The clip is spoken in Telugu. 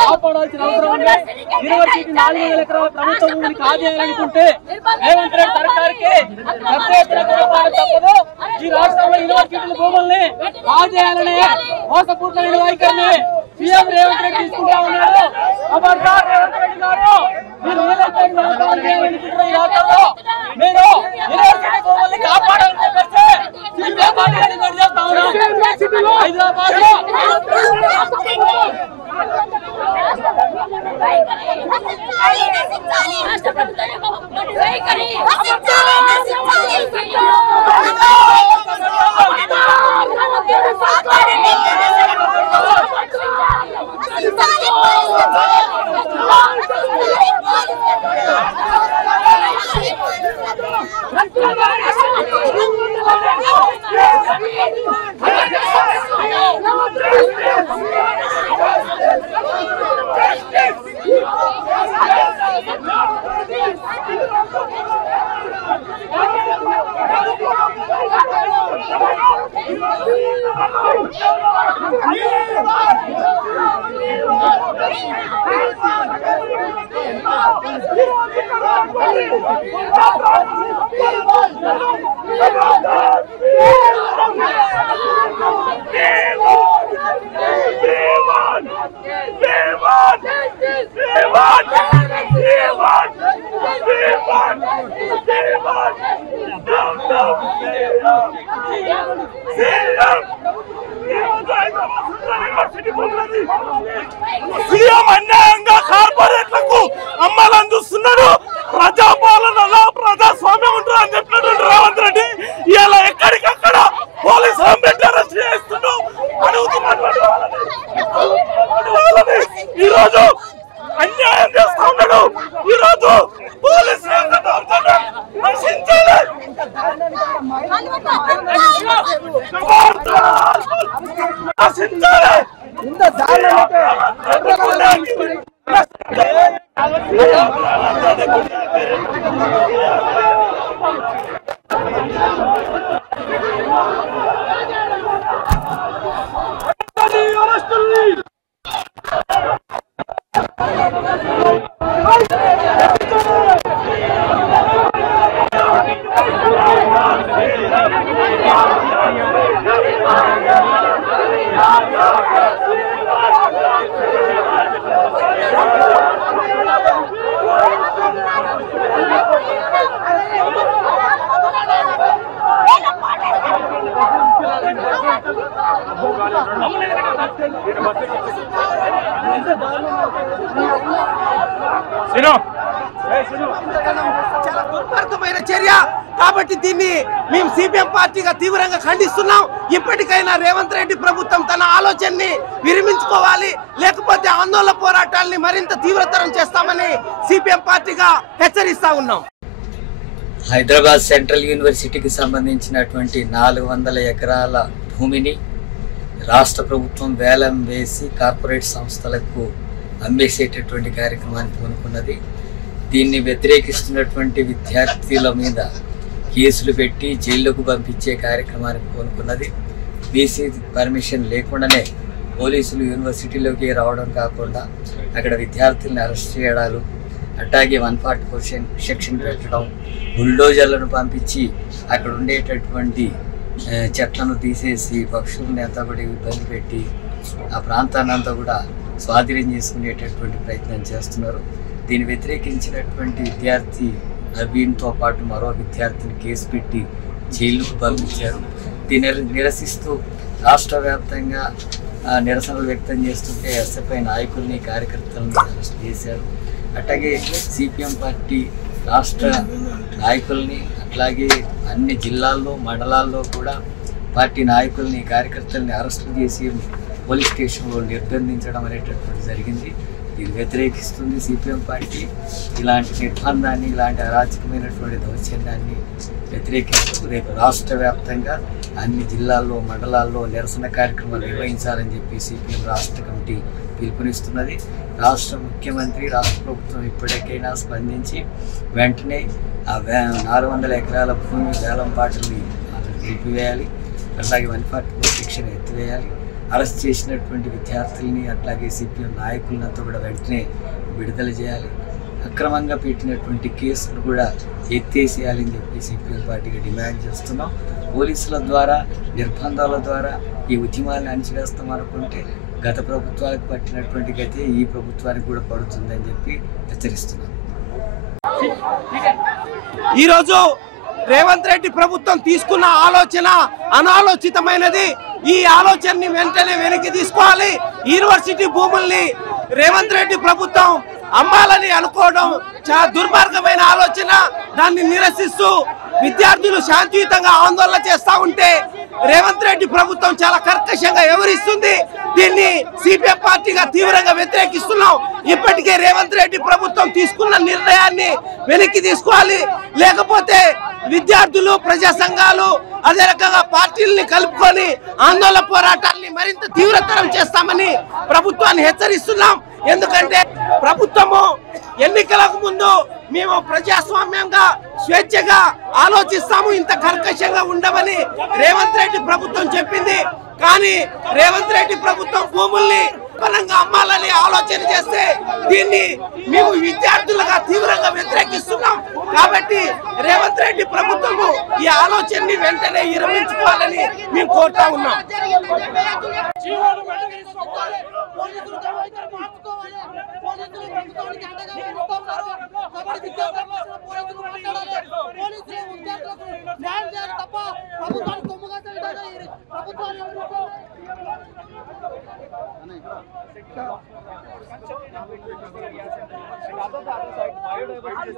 కాపాడాల్సిన అవసరం ఉంది. యూనివర్సిటీ 400 ఎకరాల ప్రభుత్వ భూమిని కాజేయాలనుకుంటే రేవంత్ రెడ్డి సర్కార్కి పెద్ద ఎత్తున పోరాటం తప్పదు. ఈ రాష్ట్రంలో యూనివర్సిటీల భూముల్ని కాజేయాలనే మోసపూరితమైన వైఖరిని సీఎం రేవంత్ రెడ్డి తీసుకుంటా ఉన్నాడు. ఖబర్దార్ రేవంత్ రెడ్డి గారు, మీరు యూనివర్సిటీ వ్యాపారం చేయాలనుకుంటున్న ఈ రాష్ట్రంలో మీరు యూనివర్సిటీ భూముల్ని కాపాడాలని చెప్పేసి సీఎం పార్టీని డిమాండ్ చేస్తా ఉన్నాం. హైదరాబాద్ లో సీఎం అన్యాయంగా కార్పొరేట్లకు అమ్మాలందిస్తున్నాడు. ప్రజాపాలనలో ప్రజాస్వామ్యం ఉంటుంది అని చెప్పినటువంటి రేవంత్ రెడ్డి ఇలా ఎక్కడికక్కడ పోలీసులు పెట్టి అరెస్ట్ చేస్తున్నాడు. అడుగుతున్నటువంటి వాళ్ళని ఈరోజు అన్యాయం చేస్తా ఉన్నాడు. ఈరోజు పోలీసులు నశించాలి. నశించాలి. చాలా దుర్మార్గమైన చర్య కాబట్టి దీన్ని మేము సిపిఎం పార్టీగా తీవ్రంగా ఖండిస్తున్నాం. ఇప్పటికైనా రేవంత్ రెడ్డి ప్రభుత్వం తన ఆలోచనని విరమించుకోవాలి, లేకపోతే ఆందోళన పోరాటాలని మరింత తీవ్రతరం చేస్తామని సిపిఎం పార్టీగా హెచ్చరిస్తా ఉన్నాం. హైదరాబాద్ సెంట్రల్ యూనివర్సిటీకి సంబంధించినటువంటి 400 ఎకరాల భూమిని రాష్ట్ర ప్రభుత్వం వేలం వేసి కార్పొరేట్ సంస్థలకు అమ్మేసేటటువంటి కార్యక్రమాన్ని పూనుకున్నది. దీన్ని వ్యతిరేకిస్తున్నటువంటి విద్యార్థుల మీద కేసులు పెట్టి జైల్లోకి పంపించే కార్యక్రమానికి పూనుకున్నది. బీసీ పర్మిషన్ లేకుండానే పోలీసులు యూనివర్సిటీలోకి రావడం కాకుండా అక్కడ విద్యార్థులను అరెస్ట్ చేయడాలు, అట్లాగే 144 సెక్షన్ పెట్టడం, బుల్డోజర్లను పంపించి అక్కడ ఉండేటటువంటి చెట్లను తీసేసి పక్షులని అంతా కూడా ఇబ్బంది పెట్టి ఆ ప్రాంతాన్ని అంతా కూడా స్వాధీనం చేసుకునేటటువంటి ప్రయత్నం చేస్తున్నారు. దీన్ని వ్యతిరేకించినటువంటి విద్యార్థి నవీన్తో పాటు మరో విద్యార్థిని కేసు పెట్టి జైలుకు పంపించారు. దీన్ని నిరసిస్తూ రాష్ట్ర వ్యాప్తంగా నిరసనలు వ్యక్తం చేస్తుంటే ఎస్ఎఫ్ఐ నాయకుల్ని కార్యకర్తలను అరెస్ట్ చేశారు. అట్లాగే సిపిఎం పార్టీ రాష్ట్ర నాయకుల్ని అట్లాగే అన్ని జిల్లాల్లో మండలాల్లో కూడా పార్టీ నాయకుల్ని కార్యకర్తల్ని అరెస్టు చేసి పోలీస్ స్టేషన్లో నిర్బంధించడం అనేటటువంటి జరిగింది. దీన్ని వ్యతిరేకిస్తుంది సిపిఎం పార్టీ. ఇలాంటి నిర్బంధాన్ని, ఇలాంటి అరాచకమైనటువంటి దౌర్జన్యాన్ని వ్యతిరేకిస్తూ రేపు రాష్ట్ర వ్యాప్తంగా అన్ని జిల్లాల్లో మండలాల్లో నిరసన కార్యక్రమాలు నిర్వహించాలని చెప్పి సిపిఎం రాష్ట్ర కమిటీ పిలుపునిస్తున్నది. రాష్ట్ర ముఖ్యమంత్రి, రాష్ట్ర ప్రభుత్వం ఇప్పటికైనా స్పందించి వెంటనే ఆ 400 ఎకరాల భూమి వేలం పాటల్ని నిలిపివేయాలి. అలాగే 144 సెక్షన్ ఎత్తివేయాలి. అరెస్ట్ చేసినటువంటి విద్యార్థుల్ని అట్లాగే సిపిఎం నాయకులంతా కూడా వెంటనే విడుదల చేయాలి. అక్రమంగా పెట్టినటువంటి కేసులు కూడా ఎత్తేసేయాలని చెప్పి సిపిఎం పార్టీగా డిమాండ్ చేస్తున్నాం. పోలీసుల ద్వారా నిర్బంధాల ద్వారా ఈ ఉద్యమాలను అణిచివేస్తాం అనుకుంటే గత ప్రభుత్వాలకు పట్టినటువంటి గతే ఈ ప్రభుత్వానికి కూడా పడుతుందని చెప్పి హెచ్చరిస్తున్నాం. ఈరోజు రేవంత్ రెడ్డి ప్రభుత్వం తీసుకున్న ఆలోచన అనాలోచితమైనది. ఈ ఆలోచనని వెంటనే వెనక్కి తీసుకోవాలి. యూనివర్సిటీ భూముల్ని రేవంత్ రెడ్డి ప్రభుత్వం అమ్మాలని అనుకోవడం చాలా దుర్మార్గమైన ఆలోచన. దాన్ని నిరసిస్తూ విద్యార్థులు శాంతియుతంగా ఆందోళన చేస్తా ఉంటే రేవంత్ రెడ్డి ప్రభుత్వం చాలా కర్కశంగా వ్యవహరిస్తుంది. దీన్ని సిపిఎం పార్టీగా తీవ్రంగా వ్యతిరేకిస్తున్నాం. ఇప్పటికే రేవంత్ రెడ్డి ప్రభుత్వం తీసుకున్న నిర్ణయాన్ని వెనక్కి తీసుకోవాలి. లేకపోతే విద్యార్థులు, ప్రజా సంఘాలు, అదే రకంగా పార్టీలని కలుపుకొని ఆందోళన పోరాటాన్ని మరింత తీవ్రతరం చేస్తామని ప్రభుత్వాన్ని హెచ్చరిస్తున్నాం. ఎందుకంటే ప్రభుత్వము ఎన్నికలకు ముందు మేము ప్రజాస్వామ్యంగా స్వేచ్ఛగా ఆలోచిస్తాము, ఇంత కర్కశంగా ఉండమని రేవంత్ రెడ్డి ప్రభుత్వం చెప్పింది. కానీ రేవంత్ రెడ్డి ప్రభుత్వం భూముల్ని బలంగా అమ్మాలని ఆలోచన చేస్తే దీన్ని మేము విద్యార్థులుగా తీవ్రంగా వ్యతిరేకిస్తున్నాం. కాబట్టి రేవంత్ రెడ్డి ప్రభుత్వము ఈ ఆలోచనని వెంటనే విరమించుకోవాలని మేము కోరుతా ఉన్నాం. Biodiversity